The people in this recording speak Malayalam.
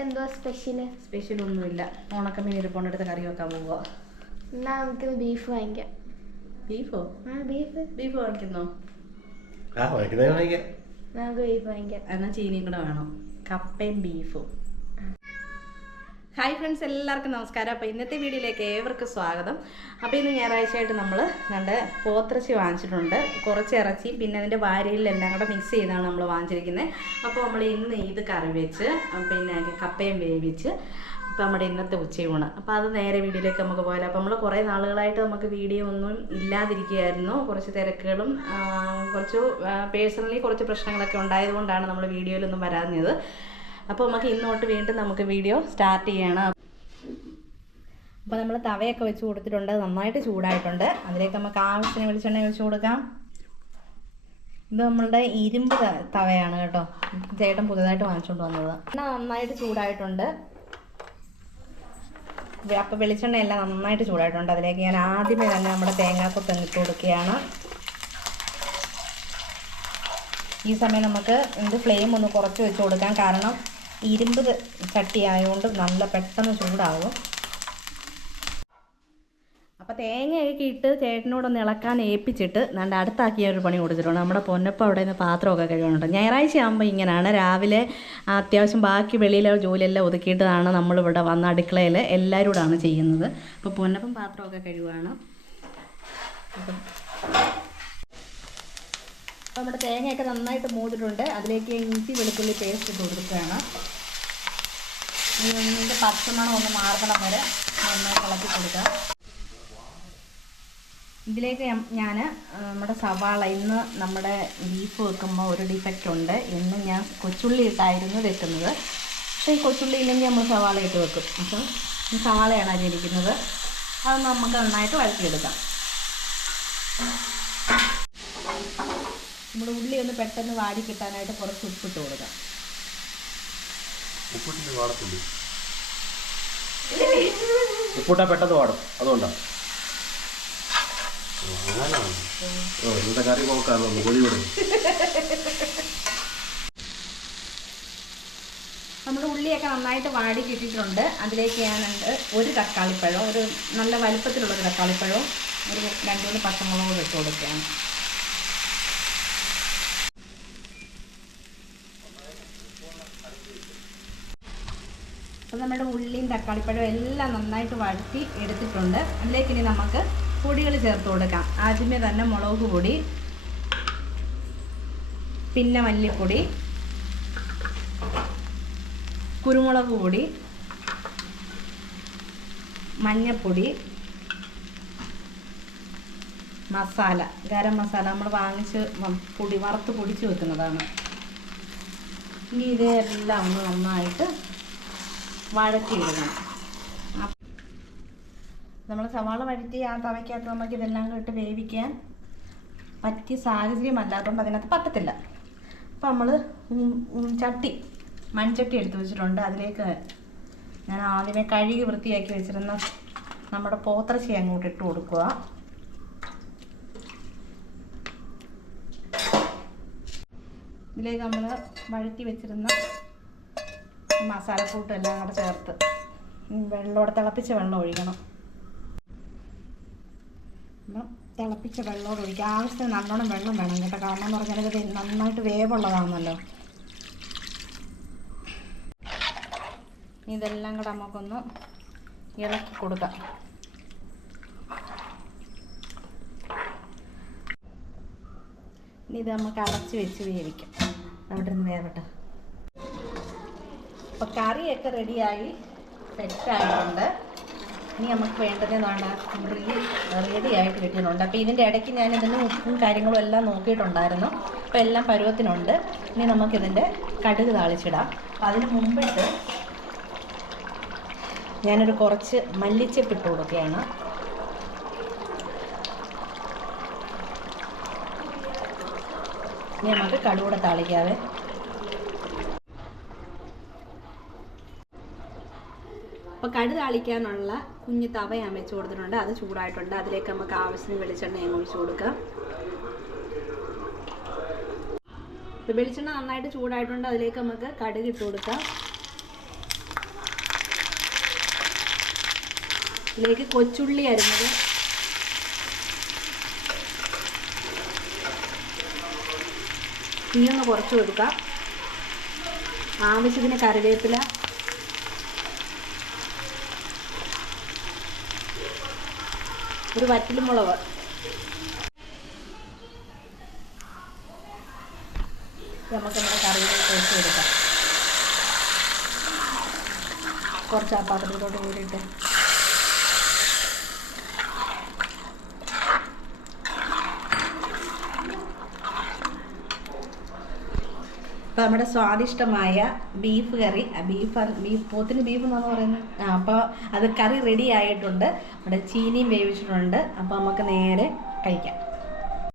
എന്തോ സ്പെഷ്യൽ സ്പെഷ്യൽ ഒന്നുമില്ല. ഉണക്കമീൻ ഇരിപ്പോണ്ടെടുത്ത് കറി വെക്കാൻ പോവുക എന്നാ നമുക്ക് ബീഫ് വാങ്ങിക്കാം. ബീഫോ ആ ബീഫ് ബീഫ് വാങ്ങിക്കുന്നോ? ആ വൈകുന്നേരം വാങ്ങിക്കാം. നമുക്ക് ബീഫ് വാങ്ങിക്കാം. എന്നാൽ ചീനിയും കൂടെ വേണം. കപ്പയും ബീഫും ഹായ് ഫ്രണ്ട്സ് എല്ലാവർക്കും നമസ്കാരം. അപ്പോൾ ഇന്നത്തെ വീഡിയോയിലേക്ക് ഏവർക്കും സ്വാഗതം. അപ്പോൾ ഇന്ന് ഞായറാഴ്ചയായിട്ട് നമ്മൾ രണ്ട് പോത്തിറച്ചി വാങ്ങിച്ചിട്ടുണ്ട്. കുറച്ച് ഇറച്ചി പിന്നെ അതിന്റെ വാരിയിലെല്ലാം കൂടെ മിക്സ് ചെയ്താണ് നമ്മൾ വാങ്ങിച്ചിരിക്കുന്നത് അപ്പോൾ നമ്മൾ ഇന്ന് ഇത് കറി വെച്ച് പിന്നെ കപ്പയും വേവിച്ച് അപ്പോൾ നമ്മുടെ ഇന്നത്തെ ഉച്ചയൂണ്. അപ്പോൾ അത് നേരെ വീഡിയോയിലേക്ക് നമുക്ക് പോയാലോ. അപ്പോൾ നമ്മൾ കുറേ നാളുകളായിട്ട് നമുക്ക് വീഡിയോ ഒന്നും ഇല്ലാതിരിക്കുകയായിരുന്നു. കുറച്ച് തിരക്കുകളും കുറച്ച് പേഴ്സണലി കുറച്ച് പ്രശ്നങ്ങളൊക്കെ ഉണ്ടായതുകൊണ്ടാണ് നമ്മൾ വീഡിയോയിലൊന്നും വരാഞ്ഞത്. അപ്പോൾ നമുക്ക് ഇന്നോട്ട് വീണ്ടും നമുക്ക് വീഡിയോ സ്റ്റാർട്ട് ചെയ്യണം. അപ്പോൾ നമ്മൾ തവയൊക്കെ വെച്ച് കൊടുത്തിട്ടുണ്ട്. നന്നായിട്ട് ചൂടായിട്ടുണ്ട്. അതിലേക്ക് നമുക്ക് ആവശ്യത്തിന് വെളിച്ചെണ്ണ ഒഴിച്ച് കൊടുക്കാം. ഇത് നമ്മളുടെ ഇരുമ്പ് തവയാണ് കേട്ടോ. ചേട്ടൻ പുതുതായിട്ട് വാങ്ങിച്ചുകൊണ്ട് വന്നത്. നന്നായിട്ട് ചൂടായിട്ടുണ്ട്. അപ്പോൾ വെളിച്ചെണ്ണ എല്ലാം നന്നായിട്ട് ചൂടായിട്ടുണ്ട്. അതിലേക്ക് ഞാൻ ആദ്യമേ തന്നെ നമ്മുടെ തേങ്ങാക്കൊത്ത് ഇട്ട് കൊടുക്കുകയാണ്. ഈ സമയം നമുക്ക് ഇത് ഫ്ലെയിം ഒന്ന് കുറച്ച് വെച്ച് കൊടുക്കാം. കാരണം ഇരുമ്പ് ചട്ടി ആയതുകൊണ്ട് നല്ല പെട്ടെന്ന് ചൂടാവും. അപ്പോൾ തേങ്ങയൊക്കെ ഇട്ട് ചേട്ടനോടൊന്ന് ഇളക്കാൻ ഏൽപ്പിച്ചിട്ട് നല്ല അടുത്താക്കിയ ഒരു പണി കൊടുത്തിട്ടുണ്ട്. നമ്മുടെ പൊന്നപ്പം അവിടെ നിന്ന് പാത്രമൊക്കെ കഴുകുന്നുണ്ട്. ഞായറാഴ്ച ആകുമ്പോൾ ഇങ്ങനെയാണ് രാവിലെ അത്യാവശ്യം ബാക്കി വെളിയിലെ ജോലിയെല്ലാം ഒതുക്കിയിട്ടാണ് നമ്മളിവിടെ വന്ന അടുക്കളയിൽ എല്ലാവരും ചെയ്യുന്നത്. അപ്പോൾ പൊന്നപ്പം പാത്രമൊക്കെ കഴുകുകയാണ് അപ്പം അപ്പോൾ നമ്മുടെ തേങ്ങയൊക്കെ നന്നായിട്ട് മൂതിട്ടുണ്ട് അതിലേക്ക് ഇഞ്ചി വെളുത്തുള്ളി പേസ്റ്റ് ഇട്ട് കൊടുക്കുകയാണ്. ഇതിന്റെ പച്ചമണം ഒന്ന് മാറണം വരെ നന്നായി കളക്കി കൊടുക്കുക ഇതിലേക്ക് ഞാൻ നമ്മുടെ സവാള. ഇന്ന് നമ്മുടെ ബീഫ് വെക്കുമ്പോൾ ഒരു ഡിഫക്റ്റ് ഉണ്ട്. ഇന്ന് ഞാൻ കൊച്ചുള്ളി ഇട്ടായിരുന്നു വെക്കുന്നത്. പക്ഷേ ഈ കൊച്ചുള്ളി ഇല്ലെങ്കിൽ നമ്മൾ സവാള ഇട്ട് വെക്കും. അപ്പം സവാളയാണ് അരിയിരിക്കുന്നത് അത് നമുക്ക് നന്നായിട്ട് വഴറ്റിയെടുക്കാം. നമ്മുടെ ഉള്ളി ഒന്ന് പെട്ടെന്ന് വാടി കിട്ടാനായിട്ട് കുറച്ച് ഉപ്പിട്ട് കൊടുക്കാം. ഉപ്പിട്ടിട്ട് വാടത്തുള്ളൂ. ഉപ്പിട്ടാ പെട്ടെന്ന് വാടും. അതുകൊണ്ടാ. ഓ, അങ്ങനെയാണോ? ഓ ഇന്നത്തെ കറി പോക്കാണോ മുകളിൽ വിടും. നമ്മുടെ ഉള്ളിയൊക്കെ നന്നായിട്ട് വാടി കിട്ടിയിട്ടുണ്ട്. അതിലേക്ക് ഞാൻ ഉണ്ട് ഒരു തക്കാളിപ്പഴം ഒരു നല്ല വലുപ്പത്തിലുള്ള തക്കാളിപ്പഴവും ഒരു രണ്ട് മൂന്ന് പച്ചമുളകും കൂടെ ഇട്ട് കൊടുക്കുകയാണ്. അപ്പോൾ നമ്മുടെ ഉള്ളിയും തക്കാളിപ്പഴവും എല്ലാം നന്നായിട്ട് വഴറ്റി എടുത്തിട്ടുണ്ട്. അതിലേക്ക് ഇനി നമുക്ക് പൊടികൾ ചേർത്ത് കൊടുക്കാം. ആദ്യമേ തന്നെ മുളക് പൊടി പിന്നെ മല്ലിപ്പൊടി കുരുമുളക് പൊടി മഞ്ഞപ്പൊടി മസാല. ഗരം മസാല നമ്മൾ വാങ്ങിച്ച് പൊടി വറുത്ത് പൊടിച്ച് വെക്കുന്നതാണ്. ഇനി ഇതെല്ലാം ഒന്ന് നന്നായിട്ട് വഴറ്റിയിടണം നമ്മൾ സവാള വഴറ്റി ആ തവയ്ക്കകത്ത് നമുക്ക് ഇതെല്ലാം കേട്ട് വേവിക്കാൻ പറ്റിയ സാഹചര്യമല്ല. അപ്പം അതിനകത്ത് പറ്റത്തില്ല. അപ്പം നമ്മൾ ചട്ടി മൺചട്ടി എടുത്ത് വെച്ചിട്ടുണ്ട്. അതിലേക്ക് ഞാൻ ആദ്യമേ കഴുകി വൃത്തിയാക്കി വെച്ചിരുന്ന നമ്മുടെ പോത്രച്ചി അങ്ങോട്ട് ഇട്ട് കൊടുക്കുക. ഇതിലേക്ക് നമ്മൾ വഴറ്റി വെച്ചിരുന്ന മസാലക്കൂട്ടും എല്ലാം കൂടെ ചേർത്ത്. വെള്ളമോടെ തിളപ്പിച്ച വെള്ളം ഒഴിക്കണം. തിളപ്പിച്ച വെള്ളമോട് ഒഴിക്കുക. ആവശ്യത്തിന് നല്ലോണം വെള്ളം വേണം കേട്ടോ. കാരണം എന്ന് പറഞ്ഞാൽ ഇത് നന്നായിട്ട് വേവുള്ളതാണല്ലോ. ഇതെല്ലാം കൂടെ നമുക്കൊന്ന് ഇളക്കി കൊടുക്കാം. ഇത് നമുക്ക് അടച്ച് വെച്ച് വേവിക്കാം. അവിടെ നിന്ന് വേവട്ടെ. അപ്പോൾ കറിയൊക്കെ റെഡിയായി സെറ്റായിട്ടുണ്ട് ഇനി നമുക്ക് വേണ്ടത് വേണ്ട റെഡി ആയിട്ട് കിട്ടിയിട്ടുണ്ട്. അപ്പോൾ ഇതിന്റെ ഇടയ്ക്ക് ഞാൻ ഇതിന്റെ ഉപ്പും കാര്യങ്ങളും എല്ലാം നോക്കിയിട്ടുണ്ടായിരുന്നു. അപ്പോൾ എല്ലാം പരുവത്തിനുണ്ട്. ഇനി നമുക്കിതിന്റെ കടുക് താളിച്ചിടാം. അപ്പോൾ അതിന് മുമ്പിട്ട് ഞാനൊരു കുറച്ച് മല്ലിച്ചപ്പ് ഇട്ട് കൊടുക്കുകയാണ്. ഇനി നമുക്ക് കടുകൂടെ താളിക്കാവേ. അപ്പോൾ കടു താളിക്കാനുള്ള കുഞ്ഞു തവ ഞാൻ വെച്ച് കൊടുത്തിട്ടുണ്ട്. അത് ചൂടായിട്ടുണ്ട്. അതിലേക്ക് നമുക്ക് ആവശ്യത്തിന് വെളിച്ചെണ്ണയും ഒഴിച്ചു കൊടുക്കാം. വെളിച്ചെണ്ണ നന്നായിട്ട് ചൂടായിട്ടുണ്ട്. അതിലേക്ക് നമുക്ക് കടുക് ഇട്ട് കൊടുക്കാം. ഇതിലേക്ക് കൊച്ചുള്ളി അരുന്നത് ഇനി ഒന്ന് കുറച്ച് കൊടുക്കാം ആവശ്യത്തിന് കറിവേപ്പില. ഒരു വറ്റലുമുളക്. നമുക്ക് നമ്മുടെ കറിയിലേക്ക് ടേസ്റ്റ് കൊടുക്കാം കുറച്ച് ആ പാത്രത്തിലോട്ട് കൂടിയിട്ട് അപ്പോൾ നമ്മുടെ സ്വാദിഷ്ടമായ ബീഫ് കറി ബീഫ് ബീഫ് പോത്തിന് ബീഫ് എന്നാണ് പറയുന്നത്. അപ്പോൾ അത് കറി റെഡി ആയിട്ടുണ്ട്. നമ്മുടെ ചീനിയും വേവിച്ചിട്ടുണ്ട്. അപ്പോൾ നമുക്ക് നേരെ കഴിക്കാം.